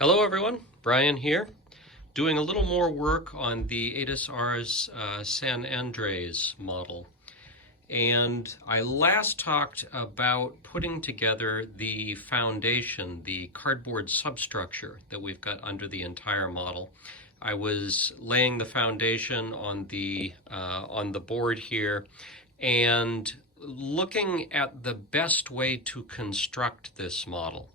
Hello everyone, Brian here, doing a little more work on the Aedes Ars San Andres model. And I last talked about putting together the foundation, the cardboard substructure that we've got under the entire model. I was laying the foundation on the board here and looking at the best way to construct this model.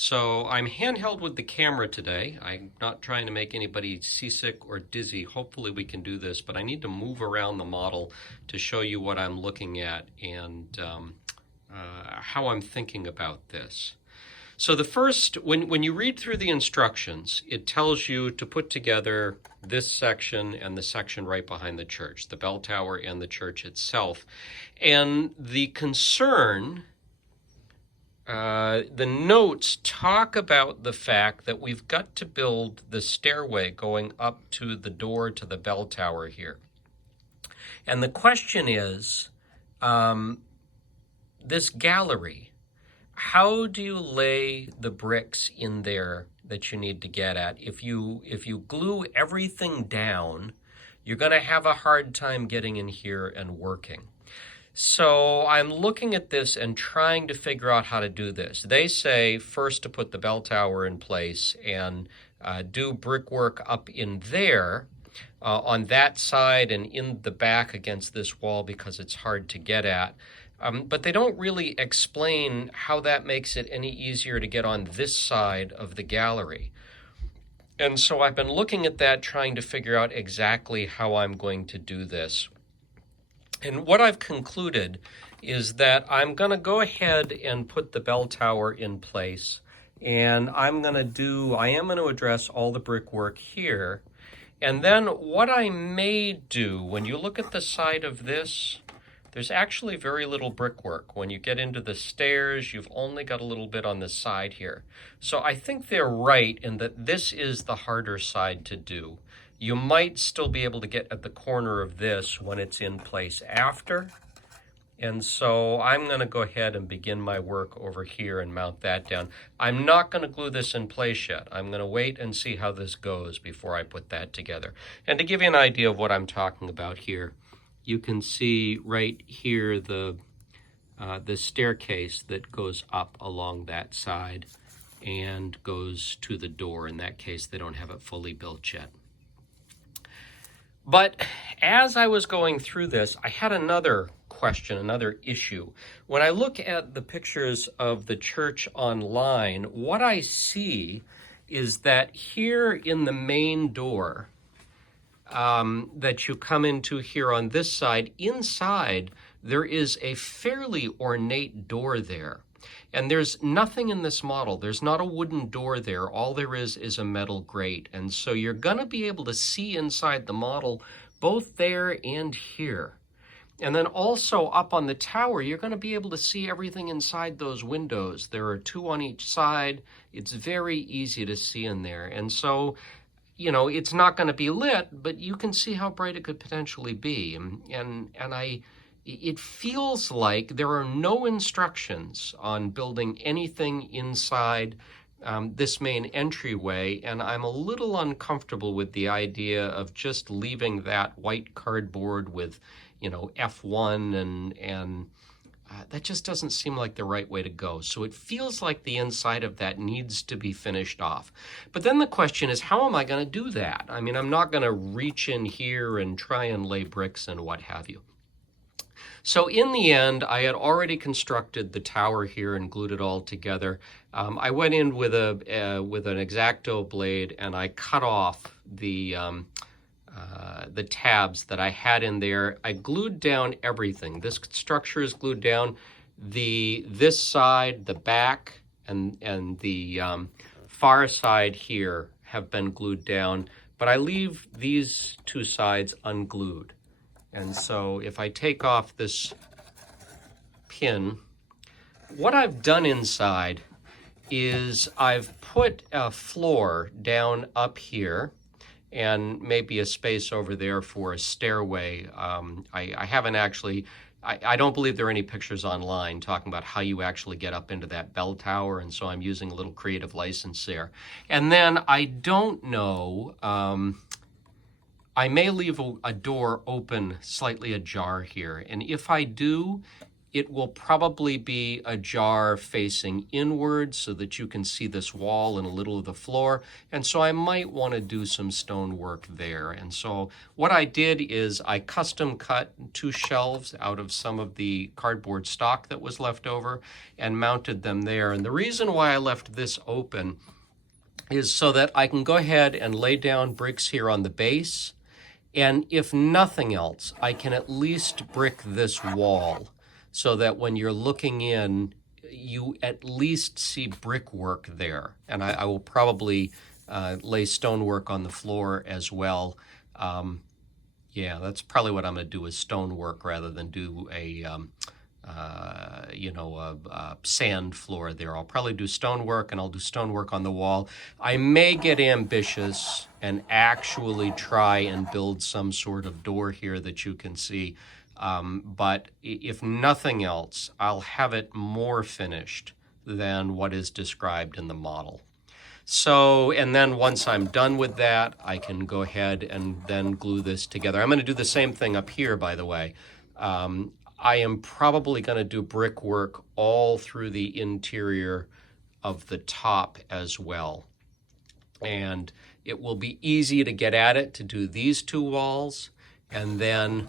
So I'm handheld with the camera today. I'm not trying to make anybody seasick or dizzy. Hopefully we can do this, but I need to move around the model to show you what I'm looking at and how I'm thinking about this. So the first, when you read through the instructions, it tells you to put together this section and the section right behind the church, the bell tower and the church itself. And the concern the notes talk about the fact that we've got to build the stairway going up to the door to the bell tower here. And the question is, this gallery, how do you lay the bricks in there that you need to get at? If you glue everything down, you're going to have a hard time getting in here and working. So I'm looking at this and trying to figure out how to do this. They say first to put the bell tower in place and do brickwork up in there on that side and in the back against this wall because it's hard to get at. But they don't really explain how that makes it any easier to get on this side of the gallery. And so I've been looking at that, trying to figure out exactly how I'm going to do this. And what I've concluded is that I'm going to go ahead and put the bell tower in place. And I am going to address all the brickwork here. And then what I may do, when you look at the side of this, there's actually very little brickwork. When you get into the stairs, you've only got a little bit on the side here. So I think they're right in that this is the harder side to do. You might still be able to get at the corner of this when it's in place after. And so I'm going to go ahead and begin my work over here and mount that down. I'm not going to glue this in place yet. I'm going to wait and see how this goes before I put that together. And to give you an idea of what I'm talking about here, you can see right here the staircase that goes up along that side and goes to the door. In that case, they don't have it fully built yet. But as I was going through this, I had another question, another issue. When I look at the pictures of the church online, what I see is that here in the main door that you come into here on this side, inside there is a fairly ornate door there. And there's nothing in this model. There's not a wooden door there. All there is a metal grate. And so you're going to be able to see inside the model both there and here. And then also up on the tower, you're going to be able to see everything inside those windows. There are two on each side. It's very easy to see in there. And so, you know, it's not going to be lit, but you can see how bright it could potentially be. It feels like there are no instructions on building anything inside this main entryway, and I'm a little uncomfortable with the idea of just leaving that white cardboard with, you know, F1 and that just doesn't seem like the right way to go. So it feels like the inside of that needs to be finished off. But then the question is, how am I going to do that? I mean, I'm not going to reach in here and try and lay bricks and what have you. So in the end, I had already constructed the tower here and glued it all together. I went in with an X-Acto blade and I cut off the tabs that I had in there. I glued down everything. This structure is glued down. This side, the back, and the far side here have been glued down, but I leave these two sides unglued. And so if I take off this pin, what I've done inside is I've put a floor down up here and maybe a space over there for a stairway. I haven't actually I don't believe there are any pictures online talking about how you actually get up into that bell tower, and so I'm using a little creative license there. And then I don't know, I may leave a door open, slightly ajar here, and if I do, it will probably be a jar facing inward so that you can see this wall and a little of the floor. And so I might want to do some stonework there. And so what I did is I custom cut 2 shelves out of some of the cardboard stock that was left over and mounted them there. And the reason why I left this open is so that I can go ahead and lay down bricks here on the base. And if nothing else, I can at least brick this wall, so that when you're looking in, you at least see brickwork there. And I will probably lay stonework on the floor as well. Yeah, that's probably what I'm going to do, is stonework rather than do a sand floor there. I'll probably do stonework, and I'll do stonework on the wall. I may get ambitious and actually try and build some sort of door here that you can see. But if nothing else, I'll have it more finished than what is described in the model. So, and then once I'm done with that, I can go ahead and then glue this together. I'm going to do the same thing up here, by the way. I am probably going to do brickwork all through the interior of the top as well. And it will be easy to get at it to do these 2 walls. And then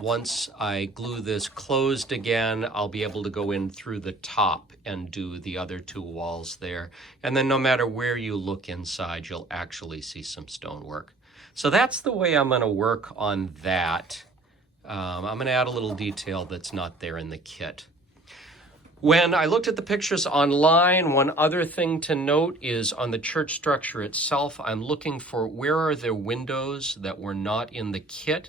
once I glue this closed again, I'll be able to go in through the top and do the other 2 walls there. And then no matter where you look inside, you'll actually see some stonework. So that's the way I'm going to work on that. I'm going to add a little detail that's not there in the kit. When I looked at the pictures online, one other thing to note is on the church structure itself, I'm looking for where are there windows that were not in the kit.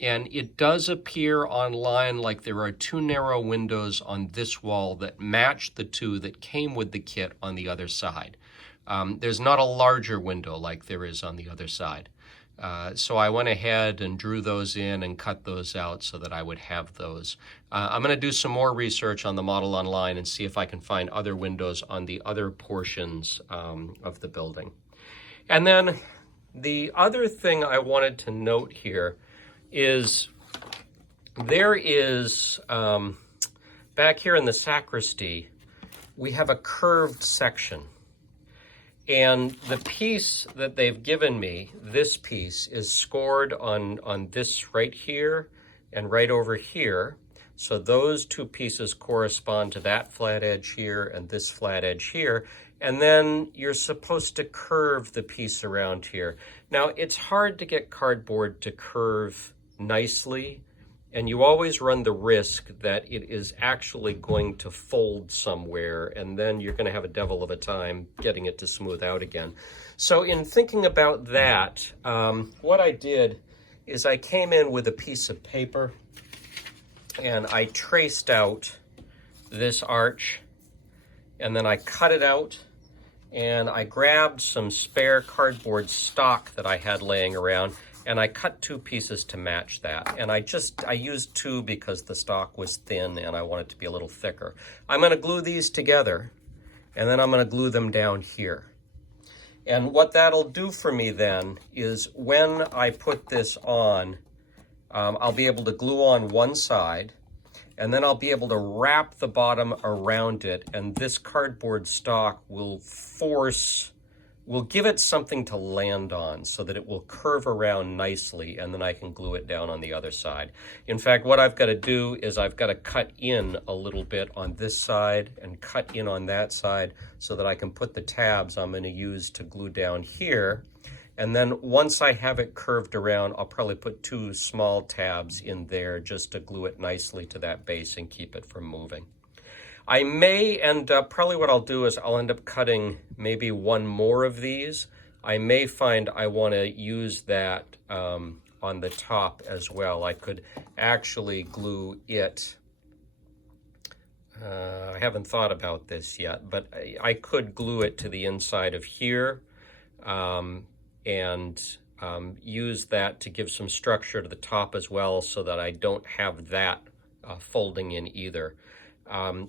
And it does appear online like there are 2 narrow windows on this wall that match the 2 that came with the kit on the other side. There's not a larger window like there is on the other side. So I went ahead and drew those in and cut those out so that I would have those. I'm going to do some more research on the model online and see if I can find other windows on the other portions of the building. And then the other thing I wanted to note here is there is, back here in the sacristy, we have a curved section. And the piece that they've given me, this piece, is scored on this right here and right over here. So those 2 pieces correspond to that flat edge here and this flat edge here. And then you're supposed to curve the piece around here. Now, it's hard to get cardboard to curve nicely, and you always run the risk that it is actually going to fold somewhere, and then you're going to have a devil of a time getting it to smooth out again. So in thinking about that, what I did is I came in with a piece of paper and I traced out this arch, and then I cut it out, and I grabbed some spare cardboard stock that I had laying around, and I cut 2 pieces to match that. And I used 2 because the stock was thin and I want it to be a little thicker. I'm going to glue these together, and then I'm going to glue them down here. And what that'll do for me then is when I put this on, I'll be able to glue on one side, and then I'll be able to wrap the bottom around it, and this cardboard stock will give it something to land on so that it will curve around nicely, and then I can glue it down on the other side. In fact, what I've got to do is I've got to cut in a little bit on this side and cut in on that side so that I can put the tabs I'm going to use to glue down here. And then once I have it curved around, I'll probably put 2 small tabs in there just to glue it nicely to that base and keep it from moving. I may end up, probably what I'll do is I'll end up cutting maybe 1 more of these. I may find I want to use that on the top as well. I could actually glue it. I haven't thought about this yet, but I could glue it to the inside of here and use that to give some structure to the top as well, so that I don't have that folding in either.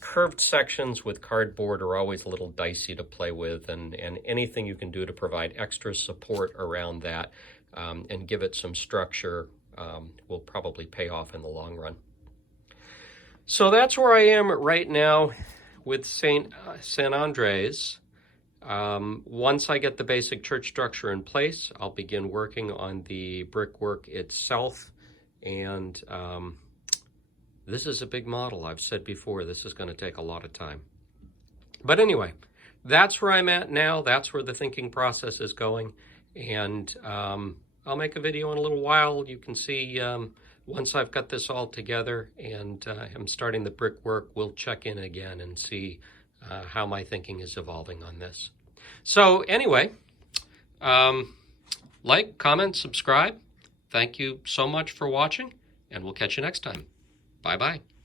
Curved sections with cardboard are always a little dicey to play with, and anything you can do to provide extra support around that and give it some structure will probably pay off in the long run. So that's where I am right now with St. Andres. Once I get the basic church structure in place, I'll begin working on the brickwork itself. And this is a big model. I've said before, this is going to take a lot of time. But anyway, that's where I'm at now. That's where the thinking process is going. And I'll make a video in a little while. You can see once I've got this all together and I'm starting the brickwork, we'll check in again and see how my thinking is evolving on this. So anyway, like, comment, subscribe. Thank you so much for watching, and we'll catch you next time. Bye-bye.